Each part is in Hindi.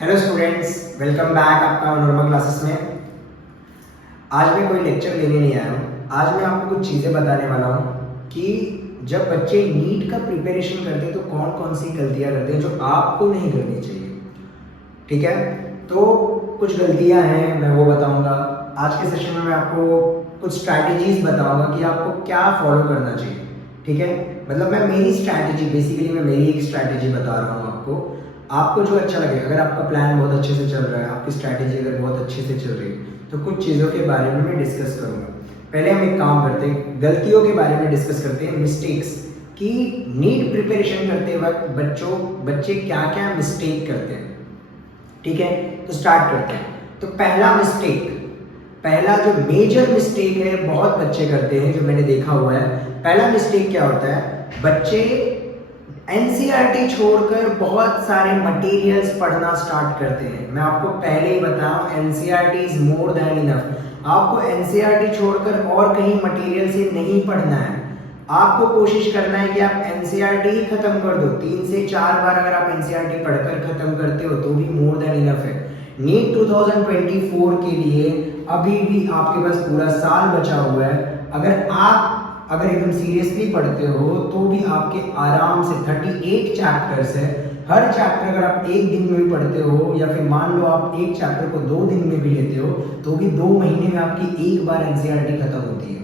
हेलो स्टूडेंट्स, वेलकम बैक आपका नॉर्मल क्लासेस में। आज मैं कोई लेक्चर लेने नहीं आया हूँ। आज मैं आपको कुछ चीज़ें बताने वाला हूँ कि जब बच्चे नीट का प्रिपरेशन करते हैं तो कौन कौन सी गलतियाँ करते हैं जो आपको नहीं करनी चाहिए। ठीक है, तो कुछ गलतियाँ हैं, मैं वो बताऊँगा। आज के सेशन में मैं आपको कुछ स्ट्रैटेजीज बताऊँगा कि आपको क्या फॉलो करना चाहिए। ठीक है, मतलब मैं मेरी स्ट्रैटेजी, बेसिकली मैं मेरी एक स्ट्रैटेजी बता रहा हूँ आपको जो अच्छा लगे। अगर आपका प्लान बहुत अच्छे से चल रहा है, आपकी स्ट्रैटेजी अगर बहुत अच्छे से चल रही है, तो कुछ चीज़ों के बारे में मैं डिस्कस करूँगा। पहले हम एक काम करते हैं, गलतियों के बारे में डिस्कस करते हैं, मिस्टेक्स, कि नीट प्रिपरेशन करते वक्त बच्चे क्या क्या मिस्टेक करते हैं। ठीक है, तो स्टार्ट करते हैं। तो पहला जो मेजर मिस्टेक है बहुत बच्चे करते हैं, जो मैंने देखा हुआ है। पहला मिस्टेक क्या होता है, बच्चे एनसीईआरटी छोड़कर बहुत सारे मटेरियल्स पढ़ना स्टार्ट करते हैं। मैं आपको पहले ही बताऊं, NCERT is more than enough. आपको एनसीईआरटी छोड़कर और कहीं मटेरियल से नहीं पढ़ना है। आपको कोशिश करना है कि आप एनसीईआरटी ही खत्म कर दो। 3 से 4 बार अगर आप एनसीईआरटी पढ़कर खत्म करते हो तो भी मोर देन इनफ है। नीट 2024 के लिए अभी भी आपके पास पूरा साल बचा हुआ है। अगर एकदम सीरियसली पढ़ते हो तो भी आपके आराम से 38 चैप्टर्स है। हर चैप्टर अगर आप एक दिन में भी पढ़ते हो, या फिर मान लो आप एक चैप्टर को 2 दिन में भी लेते हो, तो भी 2 महीने में आपकी एक बार एनसीईआरटी खत्म होती है।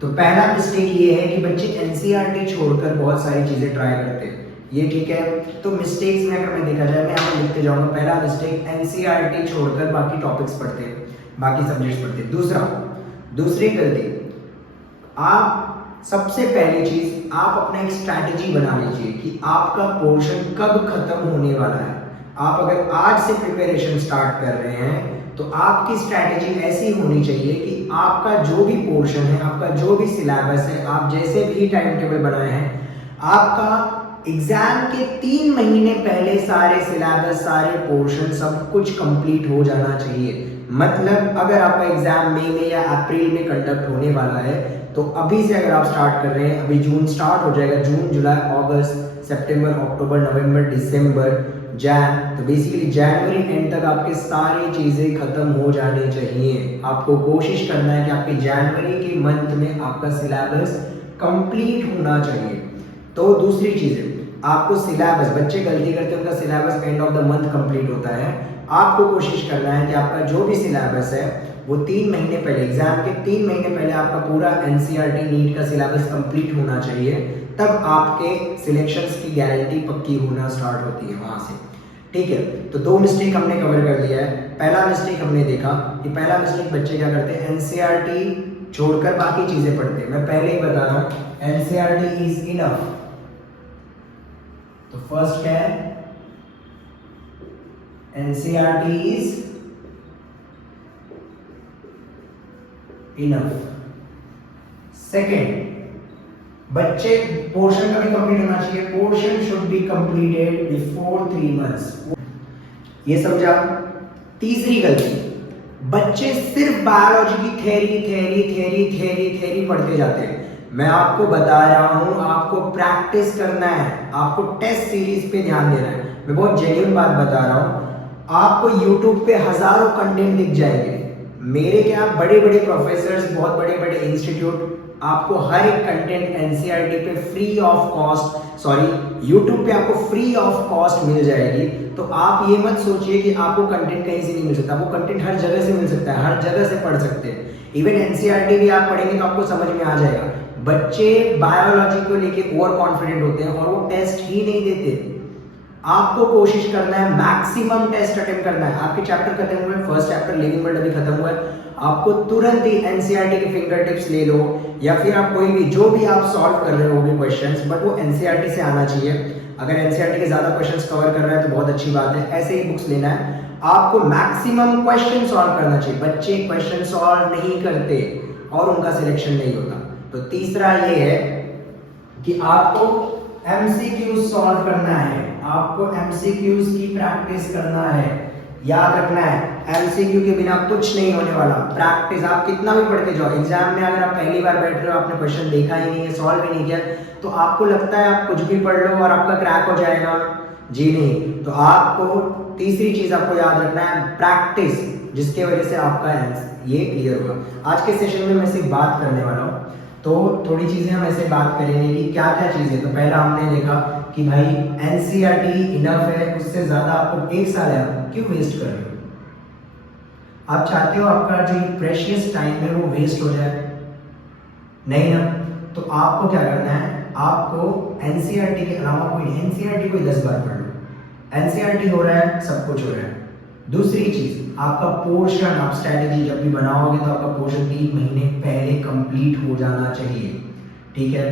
तो पहला मिस्टेक ये है कि बच्चे एनसीईआरटी छोड़कर बहुत सारी चीजें ट्राई करते हैं। ये ठीक है, तो मिस्टेक्स में अगर मैं देखा जाए, मैं यहाँ पे लिखते जाऊंगा। पहला मिस्टेक, एनसीईआरटी छोड़कर बाकी टॉपिक्स पढ़ते हैं, बाकी सब्जेक्ट्स पढ़ते हैं। दूसरी गलती, आप सबसे पहली चीज, आप अपना एक स्ट्रैटेजी बना लीजिए कि आपका पोर्शन कब खत्म होने वाला है। आप अगर आज से प्रिपरेशन स्टार्ट कर रहे हैं तो आपकी स्ट्रैटेजी ऐसी होनी चाहिए कि आपका जो भी पोर्शन है, आपका जो भी सिलेबस है, आप जैसे भी टाइम टेबल बनाए हैं, आपका एग्जाम के 3 महीने पहले सारे सिलेबस, सारे पोर्शन, सब कुछ कंप्लीट हो जाना चाहिए। मतलब अगर आपका एग्जाम मई में या अप्रैल में कंडक्ट होने वाला है, तो अभी से अगर आप स्टार्ट कर रहे हैं, अभी जून स्टार्ट हो जाएगा, जून, जुलाई, अगस्त, सितंबर, अक्टूबर, नवंबर, दिसंबर, जैन, तो बेसिकली जनवरी एंड तक आपके सारी चीजें खत्म हो जानी चाहिए। आपको कोशिश करना है कि आपके जनवरी के मंथ में आपका सिलेबस कंप्लीट होना चाहिए। तो दूसरी चीज, आपको सिलेबस, बच्चे गलती करते हैं, उनका syllabus end of the month complete होता है। आपको कोशिश करना है कि आपका जो भी सिलेबस है वो 3 महीने पहले, एग्जाम के 3 महीने पहले आपका पूरा एनसीईआरटी नीट का सिलेबस कंप्लीट होना चाहिए। तब आपके सिलेक्शंस की गारंटी पक्की होना स्टार्ट होती है वहां से। ठीक है, तो 2 मिस्टेक हमने कवर कर लिया है। पहला मिस्टेक हमने देखा कि पहला मिस्टेक बच्चे क्या करते हैं, एनसीईआरटी छोड़कर बाकी चीजें पढ़ते हैं। मैं पहले ही बता रहा हूं, एनसीईआरटी इज इनफ। तो फर्स्ट क्या है, एनसीईआरटी इज इनफ। सेकेंड, बच्चे पोर्शन कभी कंप्लीट होना चाहिए। Portion should be completed before 3 months. ये समझा। तीसरी गलती, बच्चे सिर्फ बायोलॉजी की थ्योरी पढ़ते जाते हैं। मैं आपको बता रहा हूं, आपको प्रैक्टिस करना है, आपको टेस्ट सीरीज पे ध्यान देना है। मैं बहुत जेन्युइन बात बता रहा हूं। आपको YouTube पे हजारों कंटेंट दिख जाएंगे। मेरे क्या, बड़े बड़े प्रोफेसर्स, बहुत बड़े बड़े इंस्टीट्यूट, आपको हर एक कंटेंट एनसीईआरटी पे फ्री ऑफ कॉस्ट, यूट्यूब पे आपको फ्री ऑफ कॉस्ट मिल जाएगी। तो आप ये मत सोचिए कि आपको कंटेंट कहीं से नहीं मिल सकता। आपको कंटेंट हर जगह से मिल सकता है, हर जगह से पढ़ सकते हैं। इवन एनसीईआरटी भी आप पढ़ेंगे तो आपको समझ में आ जाएगा। बच्चे बायोलॉजी को लेके ओवर कॉन्फिडेंट होते हैं और वो टेस्ट ही नहीं देते। आपको कोशिश करना है मैक्सिमम टेस्ट अटेम्प्ट करना है। आपके चैप्टर खत्म हुए, फर्स्ट चैप्टर लिविंग वर्ल्ड अभी खत्म हुआ है, आपको तुरंत ही एनसीईआरटी के फिंगर टिप्स ले लो, या फिर आप कोई भी, जो भी आप सॉल्व कर रहे होगे क्वेश्चंस, बट वो एनसीईआरटी से आना चाहिए। अगर एनसीईआरटी के ज्यादा क्वेश्चंस कवर कर रहा है तो बहुत अच्छी बात है, ऐसे ही बुक्स लेना है। आपको मैक्सिमम क्वेश्चन सॉल्व करना चाहिए। बच्चे क्वेश्चन सॉल्व नहीं करते और उनका सिलेक्शन नहीं होता। तो तीसरा ये है कि आपको एमसीक्यूज सॉल्व करना है, आपको एमसीक्यूज की प्रैक्टिस करना है। याद रखना है, एमसीक्यू के बिना कुछ नहीं होने वाला। प्रैक्टिस आप कितना भी पढ़ते जाओ, एग्जाम में अगर आप पहली बार बैठ रहे हो, आपने क्वेश्चन देखा ही नहीं है, सॉल्व ही नहीं किया, तो आपको लगता है आप कुछ भी पढ़ लो और आपका क्रैक हो जाएगा। जी नहीं। तो आपको तीसरी चीज आपको याद रखना है प्रैक्टिस, जिसके वजह से आपका ये क्लियर होगा। आज के सेशन में मैं सिर्फ बात करने वाला हूँ, तो थोड़ी चीजें हम ऐसे बात करेंगे कि क्या क्या चीजें। तो पहला हमने देखा कि भाई एनसीईआरटी इनफ है, उससे ज्यादा आपको एक साल है, आप क्यों वेस्ट कर रहे हो? आप चाहते हो आपका जो प्रेशियस टाइम है वो वेस्ट हो जाए? नहीं ना। तो आपको क्या करना है, आपको एनसीईआरटी के अलावा कोई एनसीईआरटी कोई 10 बार पढ़ लो। एनसीईआरटी हो रहा है, सब कुछ हो रहा है। दूसरी चीज आपका पोर्शन, आप स्ट्रैटेजी जब भी बनाओगे तो आपका पोर्शन 3 महीने पहले कंप्लीट हो जाना चाहिए, ठीक है।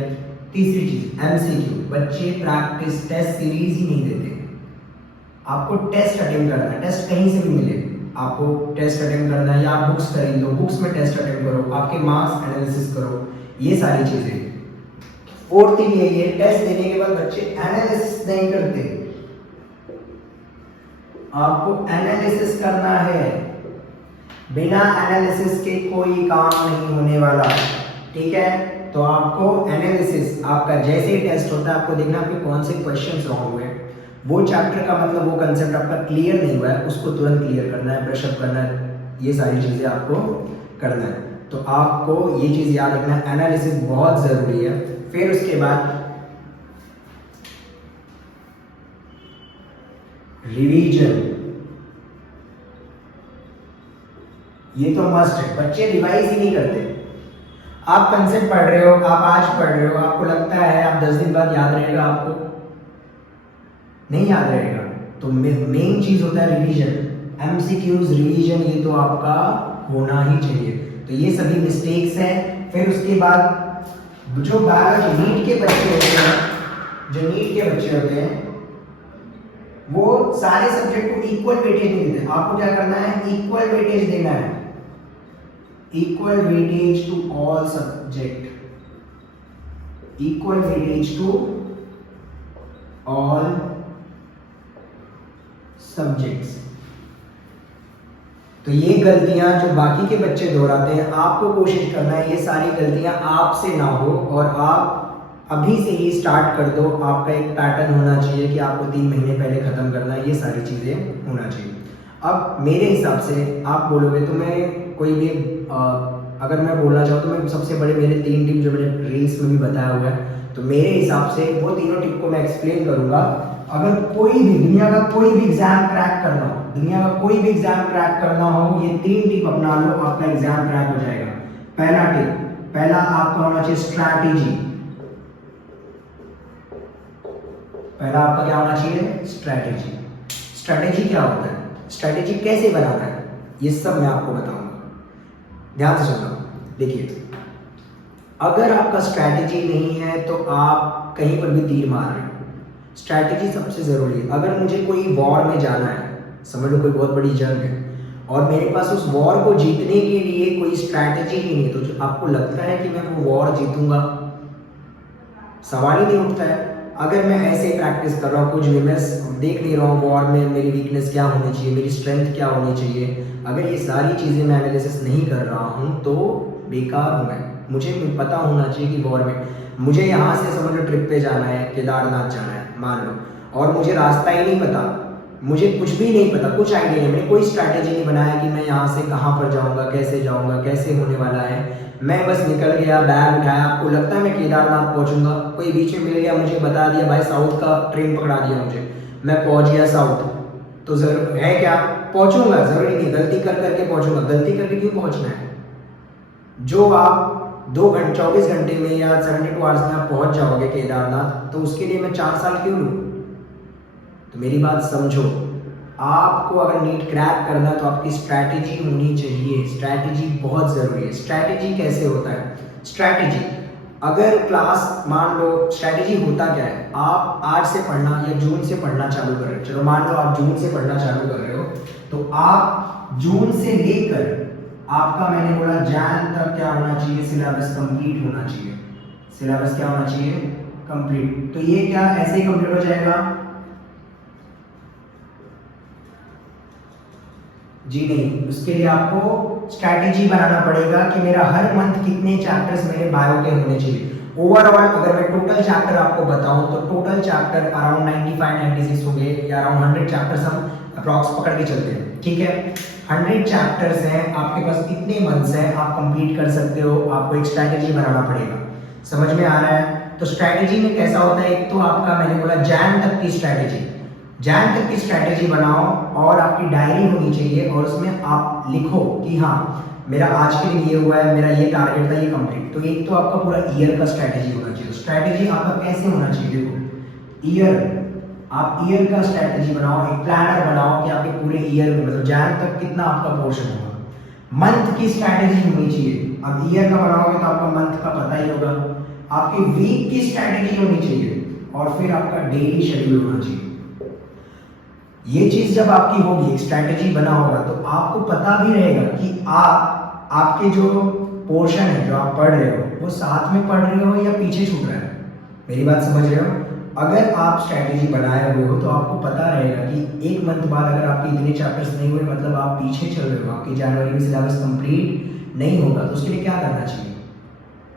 तीसरी चीज एमसीक्यू, बच्चे प्रैक्टिस टेस्ट सीरीज ही नहीं देते। आपको टेस्ट अटेम्प्ट करना है, टेस्ट कहीं से भी मिले आपको टेस्ट अटेम्प्ट करना है, या आप बुक्स खरीद लो, बुक्स में टेस्ट अटेम्प्ट करो, आपके मार्क्स एनालिसिस करो, ये सारी चीजें। फोर्थ थिंग यही है, टेस्ट देने के बाद बच्चे एनालिसिस नहीं करते। आपको एनालिसिस करना है, बिना एनालिसिस के कोई काम नहीं होने वाला, ठीक है। तो आपको एनालिसिस, आपका जैसे ही टेस्ट होता है आपको देखना आपके कौन से क्वेश्चंस रॉन्ग हुए, वो चैप्टर का मतलब वो कंसेप्ट आपका क्लियर नहीं हुआ है, उसको तुरंत क्लियर करना है, ब्रशअप करना है, ये सारी चीजें आपको करना है। तो आपको ये चीज याद रखना है, एनालिसिस बहुत जरूरी है। फिर उसके बाद रिवीजन, ये तो मस्ट है, बच्चे रिवाइज ही नहीं करते। आप कंसेप्ट पढ़ रहे हो, आप आज पढ़ रहे हो, आपको लगता है आप 10 दिन बाद याद रहेगा, आपको नहीं याद रहेगा। तो मेन चीज होता है रिवीजन, एमसीक्यूज रिवीजन, ये तो आपका होना ही चाहिए। तो ये सभी मिस्टेक्स हैं। फिर उसके बाद जो बायोलॉजी नीट के बच्चे होते हैं, जो नीट के बच्चे होते हैं वो सारे सब्जेक्ट को इक्वल वेटेज नहीं देते। आपको क्या करना है, इक्वल वेटेज देना है, equal weightage to all subject, equal weightage to all subjects. तो ये गलतियां जो बाकी के बच्चे दोहराते हैं, आपको कोशिश करना है ये सारी गलतियां आपसे ना हो, और आप अभी से ही स्टार्ट कर दो। आपका एक पैटर्न होना चाहिए कि आपको 3 महीने पहले खत्म करना है, ये सारी चीजें होना चाहिए। अब मेरे हिसाब से आप बोलोगे तो मैं कोई भी अगर मैं बोलना चाहूँ तो मैं सबसे बड़े मेरे 3 टिप जो मैंने रील्स में भी बताया हुआ है, तो मेरे हिसाब से वो तीनों टिप को मैं एक्सप्लेन करूंगा। अगर कोई भी दुनिया का कोई भी एग्जाम क्रैक करना हो, दुनिया का कोई भी एग्जाम क्रैक करना हो, ये 3 टिप अपना लो, आपका एग्जाम क्रैक हो जाएगा। पहला टिप, पहला आपका होना चाहिए स्ट्रैटेजी। पहला आपका क्या होना चाहिए, स्ट्रैटेजी। स्ट्रैटेजी क्या होता है, स्ट्रैटेजी कैसे बनाना है, ये सब मैं आपको बताऊंगा, ध्यान से सुनना। देखिए, अगर आपका स्ट्रैटेजी नहीं है तो आप कहीं पर भी तीर मार रहे हो। स्ट्रैटेजी सबसे जरूरी है। अगर मुझे कोई वॉर में जाना है, समझ लो कोई बहुत बड़ी जंग है, और मेरे पास उस वॉर को जीतने के लिए कोई स्ट्रैटेजी ही नहीं, तो जो आपको लगता है कि मैं वो वॉर जीतूंगा, सवाल ही नहीं उठता है। अगर मैं ऐसे प्रैक्टिस कर रहा हूँ, कुछ भी मैं देख नहीं रहा हूँ वॉर में मेरी वीकनेस क्या होनी चाहिए, मेरी स्ट्रेंथ क्या होनी चाहिए, अगर ये सारी चीज़ें मैं एनालिसिस नहीं कर रहा हूँ तो बेकार हूँ मैं। मुझे पता होना चाहिए कि वॉर में मुझे यहाँ से समझ लो ट्रिप पे जाना है, केदारनाथ जाना है मान लो, और मुझे रास्ता ही नहीं पता, मुझे कुछ भी नहीं पता, कुछ आइडिया नहीं, मैंने कोई स्ट्रैटेजी नहीं बनाया कि मैं यहाँ से कहाँ पर जाऊँगा, कैसे होने वाला है। मैं बस निकल गया, बैग उठाया, आपको लगता है मैं केदारनाथ पहुँचूंगा, कोई बीच में मिल गया, मुझे बता दिया भाई साउथ का ट्रेन पकड़ा दिया मुझे, मैं पहुँच गया साउथ, तो जरूर है क्या पहुँचूंगा, जरूरी नहीं, गलती कर करके पहुँचूंगा। गलती करके क्यों पहुँचना है? जो आप 24 घंटे में या 72 आवर्स में आप पहुँच जाओगे केदारनाथ, तो उसके लिए मैं 4 साल क्यों लूँ? तो मेरी बात समझो, आपको अगर नीट क्रैक करना है तो आपकी स्ट्रैटेजी होनी चाहिए। स्ट्रैटेजी बहुत जरूरी है। स्ट्रैटेजी कैसे होता है? स्ट्रैटेजी, अगर क्लास मान लो, स्ट्रैटेजी होता क्या है, आप आज से पढ़ना या जून से पढ़ना चालू कर रहे हो, चलो मान लो आप जून से पढ़ना चालू कर रहे हो, तो आप जून से लेकर आपका, मैंने बोला जैन तक क्या होना चाहिए, सिलेबस कंप्लीट होना चाहिए। सिलेबस क्या होना चाहिए? कंप्लीट। तो ये क्या ऐसे ही कंप्लीट हो जाएगा? जी नहीं, उसके लिए आपको स्ट्रैटेजी बनाना पड़ेगा कि मेरा हर मंथ कितने चैप्टर्स मेरे बायो के होने चाहिए। ओवरऑल अगर मैं टोटल चैप्टर आपको बताऊं तो टोटल चैप्टर अराउंड 95-96 होंगे या अराउंड 100 चैप्टर्स हम अप्रॉक्स पकड़ के चलते हैं, ठीक है। 100 चैप्टर्स हैं, आपके पास इतने मंथ्स हैं, आप कंप्लीट कर सकते हो। आपको एक स्ट्रैटेजी बनाना पड़ेगा, समझ में आ रहा है। तो स्ट्रैटेजी में कैसा होता है, एक तो आपका मैंने बोला जैन तक की स्ट्रैटेजी, जैन तक की स्ट्रैटेजी बनाओ और आपकी डायरी होनी चाहिए और उसमें आप लिखो कि हाँ मेरा आज के दिन ये हुआ है, मेरा ये टारगेट था, ये कंप्लीट। तो एक तो आपका पूरा ईयर का स्ट्रैटेजी होना चाहिए। स्ट्रैटेजी आपका कैसे होना चाहिए, देखो ईयर, आप ईयर का स्ट्रैटेजी बनाओ, एक प्लानर बनाओ कि आपके पूरे ईयर में मतलब जैन तक कितना आपका पोर्शन होगा। मंथ की स्ट्रैटेजी होनी चाहिए, अब ईयर का बनाओगे तो आपका मंथ का पता ही होगा। आपकी वीक की स्ट्रैटेजी होनी चाहिए और फिर आपका डेली शेड्यूल होना चाहिए। ये चीज जब आपकी होगी, स्ट्रैटेजी बना होगा, तो आपको पता भी रहेगा कि आपके जो पोर्शन है जो आप पढ़ रहे हो वो साथ में पढ़ रहे हो या पीछे छूट रहा है। मेरी बात समझ रहे हो। अगर आप स्ट्रैटेजी बनाए हुए हो तो आपको पता रहेगा कि एक मंथ बाद अगर आपके इतने चैप्टर्स नहीं हुए मतलब आप पीछे चल रहे हो, आपकी जनवरी में सिलेबस कंप्लीट नहीं होगा, तो उसके लिए क्या करना चाहिए,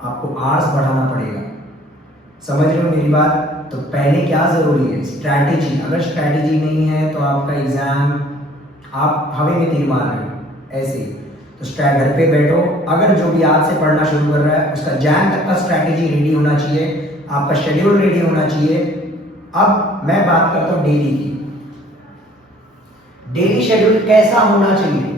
आपको आवर्स बढ़ाना पड़ेगा। समझ रहे हो मेरी बात। तो पहले क्या जरूरी है, स्ट्रैटेजी। अगर स्ट्रैटेजी नहीं है तो आपका एग्जाम आप हवा में तीर मार रहे हो ऐसे। तो घर पे बैठो, अगर जो भी आज से पढ़ना शुरू कर रहा है उसका जैन तक का स्ट्रैटेजी रेडी होना चाहिए, आपका शेड्यूल रेडी होना चाहिए। अब मैं बात करता हूं डेली की। डेली शेड्यूल कैसा होना चाहिए,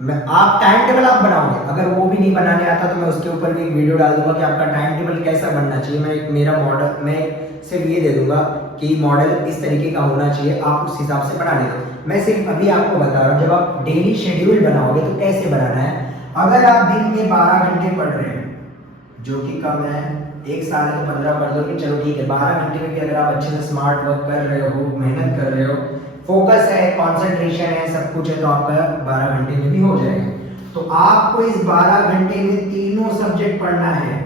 मैं आप टाइम टेबल आप बनाओगे, अगर वो भी नहीं बनाने आता तो मैं उसके ऊपर भी एक वीडियो डाल दूंगा कि आपका टाइम टेबल कैसा बनना चाहिए। मैं एक मेरा मॉडल मैं सिर्फ ये दे दूंगा कि मॉडल इस तरीके का होना चाहिए, आप उस हिसाब से बना लेना। मैं सिर्फ अभी आपको बता रहा हूँ जब आप डेली शेड्यूल बनाओगे तो कैसे बनाना है। अगर आप दिन में 12 घंटे पढ़ रहे हैं, जो कि कम है, एक साल है तो 15 पढ़ लो कि चलो ठीक है, 12 घंटे में भी अगर आप अच्छे से स्मार्ट वर्क कर रहे हो, मेहनत कर रहे हो, फोकस है, कंसंट्रेशन है, सब कुछ है, तो आपका 12 घंटे में भी हो जाएगा। तो आपको इस 12 घंटे में तीनों सब्जेक्ट पढ़ना है।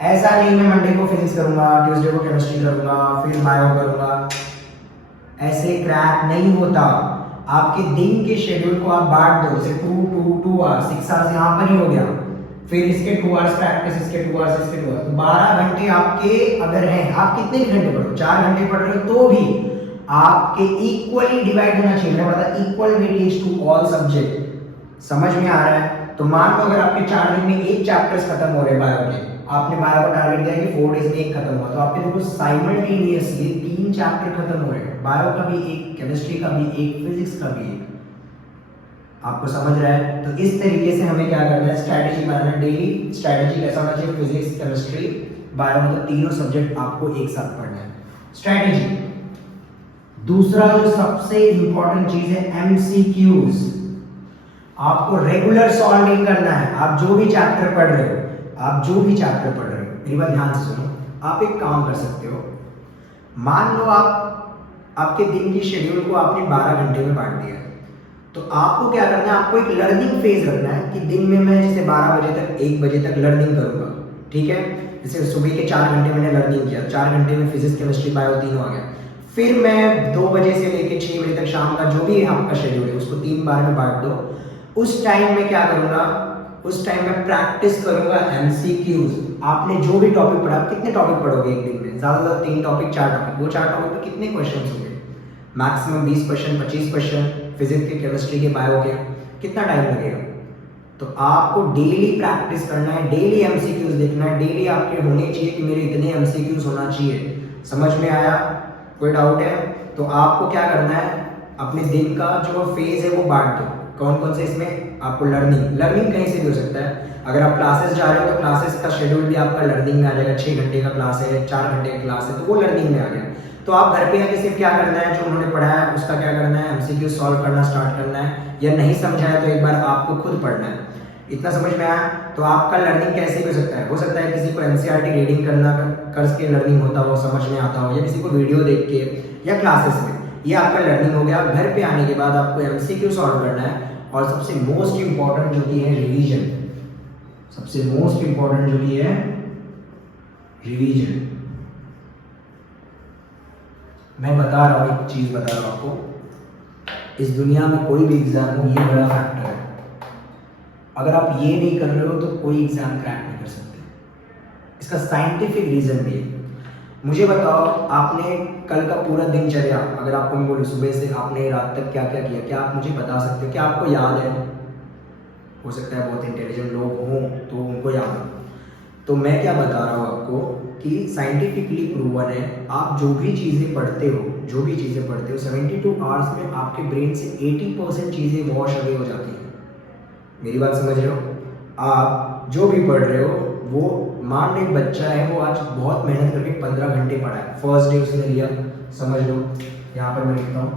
ऐसा नहीं मैं मंडे को फिजिक्स करूंगा, ट्यूसडे को केमिस्ट्री करूंगा, फिर बायो करूंगा, ऐसे क्रैक नहीं होता। आपके दिन के शेड्यूल को आप बांट दो, जैसे 2 आवर्स, 6 आवर्स यहाँ पर ही हो गया, फिर इसके 2 आवर्स प्रैक्टिस, इसके 2 आवर्स, इसके 2 आवर्स, 12 घंटे आपके अगर हैं, आप कितने घंटे पढ़ो, 4 घंटे पढ़ रहे हो तो भी आपके इक्वली डिवाइड होना चाहिए। मैं बता equal weightage to all subject. समझ में आ रहा है। तो मान लो अगर आपके 4 दिन में एक चैप्टर्स खत्म हो रहे हैं बायो के, आपने बायो को टारगेट दिया कि 4 डेज में एक खत्म हुआ, तो आपके देखो साइमल्टेनियसली 3 चैप्टर खत्म हो रहे हैं, बायो का भी एक, केमिस्ट्री का भी एक, फिजिक्स का भी एक। आपको समझ रहा है। तो इस तरीके से हमें क्या करना है, स्ट्रैटेजी बनाना है। डेली स्ट्रैटेजी कैसा होना चाहिए, फिजिक्स, केमिस्ट्री, बायो, मतलब तीनों सब्जेक्ट आपको एक साथ पढ़ना है, स्ट्रैटेजी। दूसरा जो सबसे इंपॉर्टेंट चीज है, एमसीक्यूज। आपको रेगुलर सॉल्व नहीं करना है। आप जो भी चैप्टर पढ़ रहे हो, मेरी बात ध्यान से सुनो। आप एक काम कर सकते हो, मान लो आपके दिन की शेड्यूल को आपने 12 घंटे में बांट दिया, तो आपको क्या करना है, आपको एक लर्निंग फेज रखना है कि दिन में मैं जैसे 12 बजे तक 1 बजे तक लर्निंग करूंगा, ठीक है। जैसे सुबह के 4 घंटे मैंने लर्निंग किया, 4 घंटे में फिजिक्स, केमिस्ट्री, बायो तीनों आ गया। फिर मैं 2 बजे से लेकर 6 बजे तक शाम का जो भी आपका शेड्यूल है उसको 3 बार में बांट दो। उस टाइम में क्या करूंगा, उस टाइम में प्रैक्टिस करूंगा एमसीक्यूज। आपने जो भी टॉपिक पढ़ा, कितने टॉपिक पढ़ोगे एक दिन में, ज्यादा 3 टॉपिक, 4 टॉपिक, वो 4 टॉपिक पे कितने क्वेश्चन होंगे, मैक्सिमम 20 क्वेश्चन, 25 क्वेश्चन, फिजिक्स के, केमिस्ट्री के, बायो के, कितना टाइम लगेगा। तो आपको डेली प्रैक्टिस करना है, डेली एमसीक्यूज देखना है, डेली आपके होने चाहिए कि मेरे इतने एमसीक्यूज होना चाहिए। समझ में आया, कोई डाउट है। तो आपको क्या करना है, अपने दिन का जो फेज है वो बांट दो। कौन कौन से, इसमें आपको लर्निंग कहीं से भी हो सकता है। अगर आप क्लासेस जा रहे हो तो क्लासेस का शेड्यूल भी आपका लर्निंग में आ जाएगा। 6 घंटे का क्लास है, 4 घंटे का क्लास है, तो वो लर्निंग में आ गया। तो आप घर पे आके सिर्फ क्या करना है, जो उन्होंने पढ़ाया है उसका क्या करना है, एमसीक्यू सॉल्व करना स्टार्ट करना है, या नहीं समझा है तो एक बार आपको खुद पढ़ना है। इतना समझ में आया। तो आपका लर्निंग कैसे भी हो सकता है किसी को एनसीईआरटी रीडिंग करना करके लर्निंग होता हो, समझ में आता हो, या किसी को वीडियो देख के, या क्लासेस में, ये आपका लर्निंग हो गया। घर पे आने के बाद आपको एमसीक्यू सॉल्व करना है, और सबसे मोस्ट इंपॉर्टेंट जो कि है रिवीजन, सबसे मोस्ट इंपॉर्टेंट जो कि है रिवीजन। मैं बता रहा हूं, एक चीज बता रहा हूं आपको, इस दुनिया में कोई भी एग्जाम हो, ये बड़ा फैक्टर है। अगर आप ये नहीं कर रहे हो तो कोई एग्जाम क्रैक नहीं कर सकते। इसका साइंटिफिक रीज़न भी है। मुझे बताओ, आपने कल का पूरा दिनचर्या, अगर आपको मैं बोलूँ सुबह से आपने रात तक क्या क्या किया, क्या आप मुझे बता सकते हो? क्या आपको याद है? हो सकता है बहुत इंटेलिजेंट लोग हों तो उनको याद हो। तो मैं क्या बता रहा हूँ आपको कि साइंटिफिकली प्रूवन है, आप जो भी चीज़ें पढ़ते हो 72 आवर्स में आपके ब्रेन से 80% चीज़ें वॉश अवे हो जाती हैं। मेरी बात समझ रहे हो? आप जो भी पढ़ रहे हो, वो मान लो एक बच्चा है, वो आज बहुत मेहनत करके 15 घंटे पढ़ा है, फर्स्ट डे उसने लिया, समझ लो यहाँ पर मैं लिखता हूँ,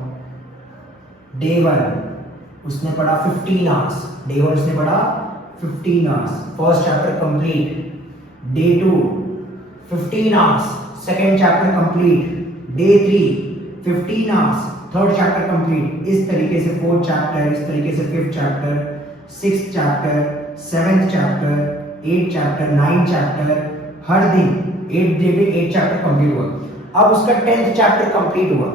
डे 1 उसने पढ़ा 15 आवर्स, डे 1 उसने पढ़ा 15 hours, first chapter complete. Day 2 15 hours, second chapter complete. Day 3 15 hours, third chapter complete. इस तरीके से फोर्थ चैप्टर, इस तरीके से fifth chapter, sixth chapter, seventh chapter, 8 chapter, 9 chapter, हर दिन 8 डे में 8 चैप्टर कंप्लीट हुआ। अब उसका 10th चैप्टर कंप्लीट हुआ,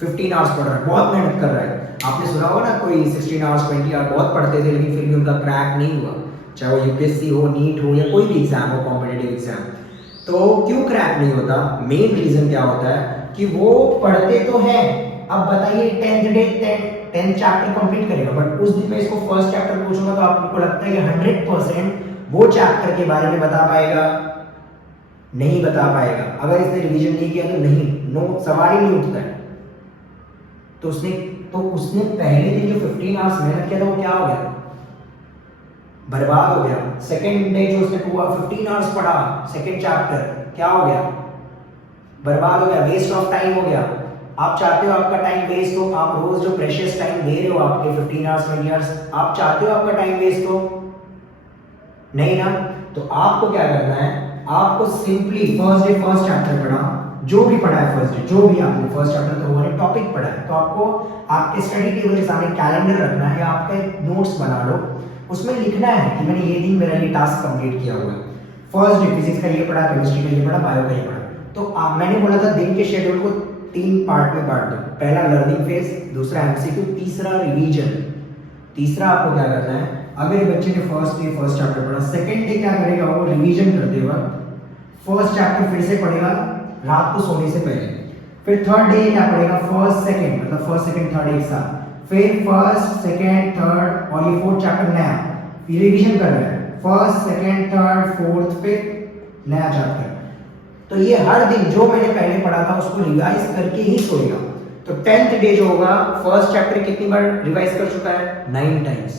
15 आवर्स पढ़ रहा है, बहुत मेहनत कर रहा है। आपने सुना होगा ना, कोई 16 आवर्स 20 आवर्स बहुत पढ़ते थे लेकिन फिर भी उनका क्रैक नहीं हुआ, चाहे वो यूपीएससी हो, नीट हो या कोई भी एग्जाम हो, कॉम्पिटिटिव एग्जाम। तो क्यों क्रैक नहीं होता? मेन रीजन क्या होता है कि वो पढ़ते तो है। अब बताइए 10th चैप्टर कंप्लीट करेगा, बट उस दिन में इसको फर्स्ट चैप्टर पूछूंगा तो आपको लगता है कि 100% वो चैप्टर के बारे में बता पाएगा? नहीं बता पाएगा। अगर इसने रिवीजन नहीं किया तो नहीं, नो, सवाल ही नहीं उठता है। तो उसने पहले दिन जो 15 आवर्स मेहनत किया था वो क्या हो गया? बर्बाद हो गया। सेकेंड डे जो उसने पूरा 15 आवर्स पढ़ा, सेकेंड चैप्टर, क्या हो गया? बर्बाद हो गया, वेस्ट ऑफ टाइम हो गया। आप चाहते हो आपका टाइम वेस्ट हो? आप रोज जो प्रेशियस टाइम दे रहे हो आपके 15 आवर्स 20 आवर्स, आप चाहते हो आपका टाइम वेस्ट हो? नहीं ना। तो आपको क्या करना है, आपको simply first day first chapter पढ़ा, जो भी पढ़ा है फर्स्ट डे, जो भी आपने फर्स्ट चैप्टर तो वो टॉपिक पढ़ा है, तो आपको आपके स्टडी टेबल के सामने कैलेंडर रखना है या आपके नोट्स बना लो, उसमें लिखना है कि मैंने ये दिन मेरा ये टास्क कंप्लीट किया हुआ है। फर्स्ट डे फिजिक्स का ये पढ़ा, केमिस्ट्री का ये पढ़ा, बायो का ये पढ़ा। तो मैंने बोला था दिन के शेड्यूल को 3 पार्ट में बांट दो। पहला लर्निंग फेज, दूसरा एमसीक्यू, तीसरा रिवीजन। तीसरा आपको क्या करना है, अगर बच्चे ने फर्स्ट डे फर्स्ट चैप्टर पढ़ा, सेकंड डे क्या करेगा, वो रिवीजन करते वक्त फर्स्ट चैप्टर फिर से पढ़ेगा रात को सोने से पहले। फिर थर्ड डे क्या पढ़ेगा, फर्स्ट सेकंड, मतलब फर्स्ट सेकंड थर्ड एक साथ, फिर फर्स्ट सेकंड थर्ड और ये फोर्थ चैप्टर नया रिवीजन कर रहे हैं, first second third fourth fifth नया चैप्टर। तो ये हर दिन जो मैंने पहले पढ़ा था उसको रिवाइज करके ही सोएगा। तो 10th डे जो होगा, फर्स्ट चैप्टर कितनी बार रिवाइज कर चुका है? 9 times,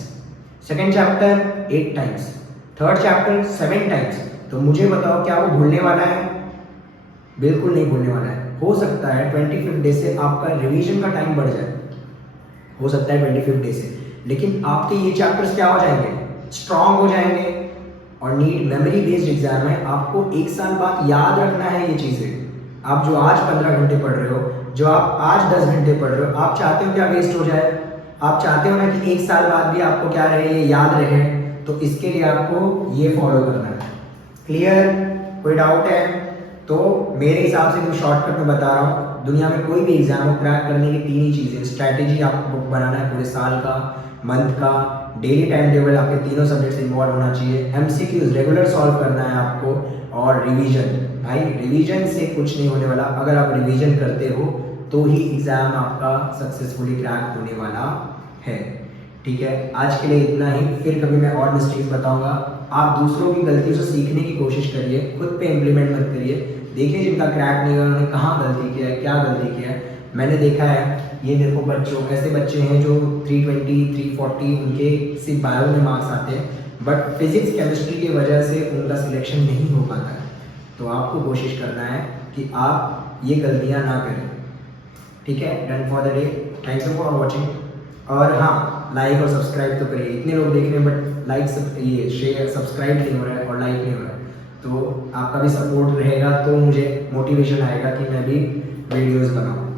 second chapter 8 times, third chapter 7 times. तो मुझे बताओ क्या वो भूलने वाला है? बिल्कुल नहीं भूलने वाला है। हो सकता है 25th डे से आपका रिवीजन का टाइम बढ़ जाए, हो सकता है 25th डे से, लेकिन आपके ये चैप्टर्स क्या हो जाएंगे, स्ट्रांग हो जाएंगे। और नीट मेमोरी बेस्ड एग्जाम है, आपको 1 साल बाद याद रखना है ये चीजें। आप जो आज 15 घंटे पढ़ रहे हो, जो आप आज 10 घंटे पढ़ रहे हो, आप चाहते हो क्या वेस्ट हो जाए? आप चाहते हो ना कि 1 साल बाद भी आपको क्या रहे, ये याद रहे। तो इसके लिए आपको ये फॉलो करना है। क्लियर? कोई डाउट है? तो मेरे हिसाब से मैं शॉर्टकट में बता रहा हूँ, दुनिया में कोई भी एग्जाम को क्रैक करने की 3 ही चीज़ें, स्ट्रैटेजी आपको बनाना है पूरे साल का, मंथ का, डेली टाइम टेबल, आपके तीनों सब्जेक्ट इन्वॉल्व होना चाहिए, एमसीक्यूज रेगुलर सॉल्व करना है आपको, और रिवीजन। भाई रिवीजन से कुछ नहीं होने वाला, अगर आप रिवीजन करते हो तो ही एग्जाम आपका सक्सेसफुली क्रैक होने वाला है। ठीक है, आज के लिए इतना ही, फिर कभी मैं और मिस्टेक्स बताऊंगा। आप दूसरों की गलतियों से सीखने की कोशिश करिए, खुद पे इम्प्लीमेंट मत करिए। देखिए जिनका क्रैक नहीं हुआ उन्होंने कहाँ गलती किया है, क्या गलती किया है। मैंने देखा है, ये देखो बच्चों, ऐसे बच्चे हैं जो 320 340 उनके सिर्फ बायो में मार्क्स आते हैं, बट फिजिक्स केमिस्ट्री की वजह से उनका सिलेक्शन नहीं हो पाता है। तो आपको कोशिश करना है कि आप ये गलतियाँ ना करें। ठीक है, done for the day, thanks for watching. और हाँ, लाइक और सब्सक्राइब तो करिए, इतने लोग देख रहे हैं बट लाइक ये शेयर सब्सक्राइब नहीं हो रहा है और लाइक नहीं हो रहा है। तो आपका भी सपोर्ट रहेगा तो मुझे मोटिवेशन आएगा कि मैं भी वीडियोज़ बनाऊँ।